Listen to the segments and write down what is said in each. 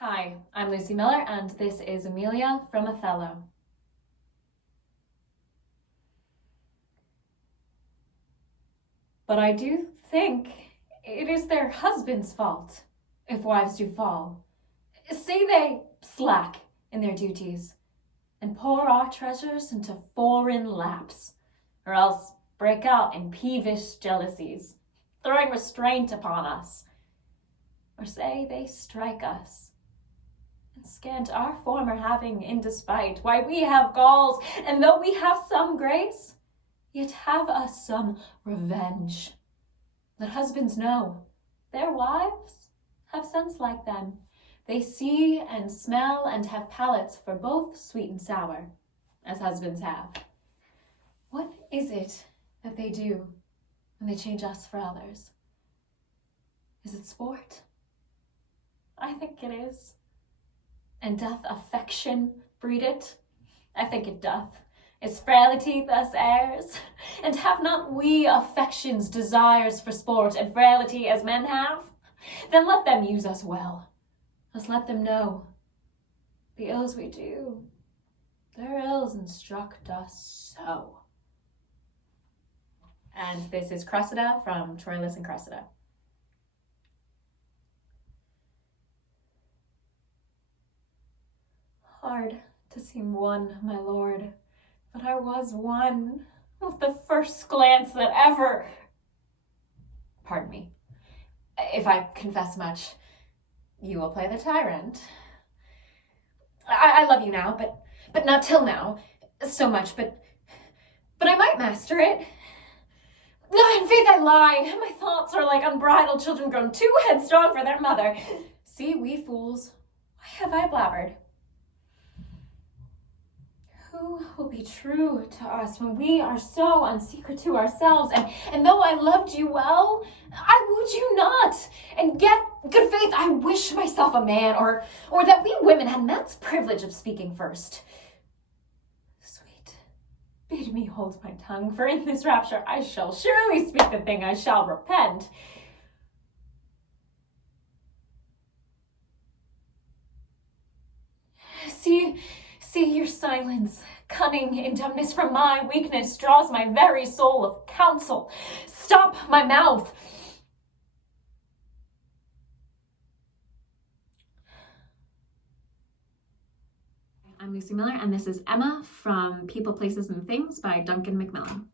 Hi, I'm Lucy Miller, and this is Amelia from Othello. But I do think it is their husband's fault if wives do fall. Say they slack in their duties and pour our treasures into foreign laps, or else break out in peevish jealousies, throwing restraint upon us. Or say they strike us and scant our former having in despite, why we have galls, and though we have some grace, yet have us some revenge. Let husbands know their wives have sense like them. They see and smell and have palates for both sweet and sour, as husbands have. What is it that they do when they change us for others? Is it sport? I think it is. And doth affection breed it? I think it doth. Is frailty thus heirs? And have not we affections, desires for sport, and frailty as men have? Then let them use us well. Let's let them know the ills we do, their ills instruct us so. And this is Cressida from Troilus and Cressida. Hard to seem won, my lord, but I was won with the first glance that ever... Pardon me. If I confess much, you will play the tyrant. I love you now, but not till now so much, but I might master it. In faith I lie. My thoughts are like unbridled children grown too headstrong for their mother. See, we fools, why have I blabbered? Who will be true to us when we are so unsecret to ourselves? And though I loved you well, I would you not. And yet, good faith, I wish myself a man, or that we women had man's privilege of speaking first. Sweet, bid me hold my tongue, for in this rapture I shall surely speak the thing I shall repent. See your silence, cunning in dumbness from my weakness, draws my very soul of counsel. Stop my mouth. I'm Lucy Miller, and this is Emma from People, Places, and Things by Duncan Macmillan.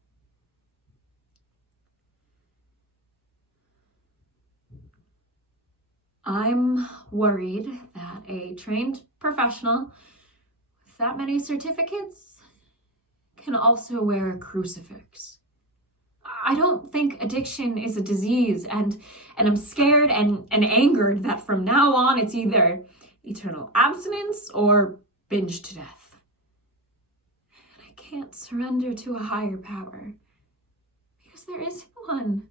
I'm worried that a trained professional that many certificates can also wear a crucifix. I don't think addiction is a disease, and I'm scared and angered that from now on it's either eternal abstinence or binge to death. And I can't surrender to a higher power because there isn't one.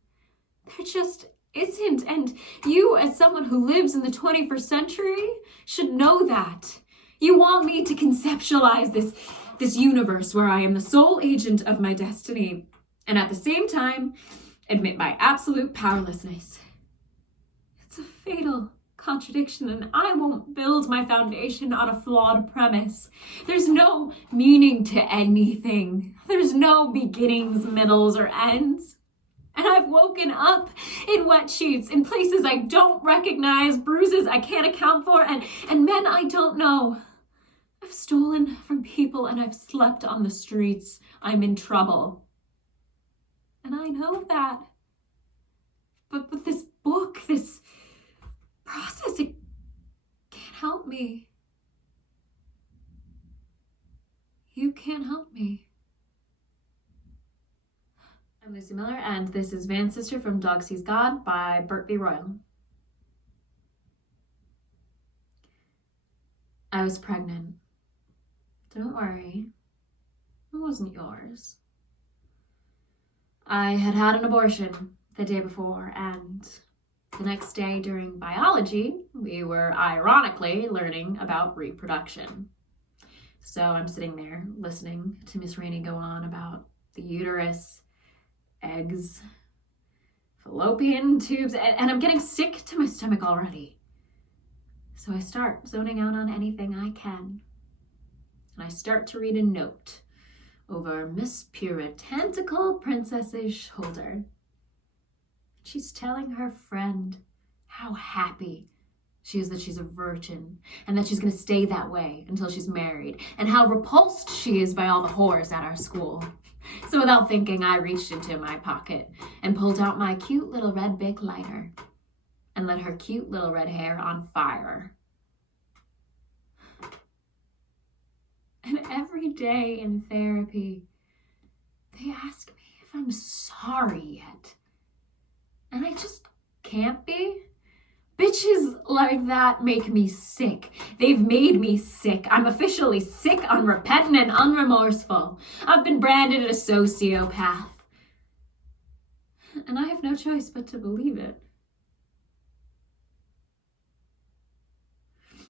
There just isn't, and you, as someone who lives in the 21st century, should know that. You want me to conceptualize this universe where I am the sole agent of my destiny, and at the same time, admit my absolute powerlessness. It's a fatal contradiction, and I won't build my foundation on a flawed premise. There's no meaning to anything. There's no beginnings, middles, or ends. And I've woken up in wet sheets, in places I don't recognize, bruises I can't account for, and men I don't know. I've stolen from people and I've slept on the streets. I'm in trouble. And I know that. But this book, this process, it can't help me. You can't help me. I'm Lucy Miller, and this is Van's Sister from Dog Sees God by Bert B. Royal. I was pregnant. Don't worry, it wasn't yours. I had had an abortion the day before, and the next day during biology, we were ironically learning about reproduction. So I'm sitting there listening to Miss Rainey go on about the uterus, eggs, fallopian tubes, and I'm getting sick to my stomach already. So I start zoning out on anything I can. And I start to read a note over Miss Puritanical Princess's shoulder. She's telling her friend how happy she is that she's a virgin and that she's going to stay that way until she's married, and how repulsed she is by all the whores at our school. So without thinking, I reached into my pocket and pulled out my cute little red Bic lighter and lit her cute little red hair on fire. And every day in therapy, they ask me if I'm sorry yet. And I just can't be. Bitches like that make me sick. They've made me sick. I'm officially sick, unrepentant, and unremorseful. I've been branded a sociopath. And I have no choice but to believe it.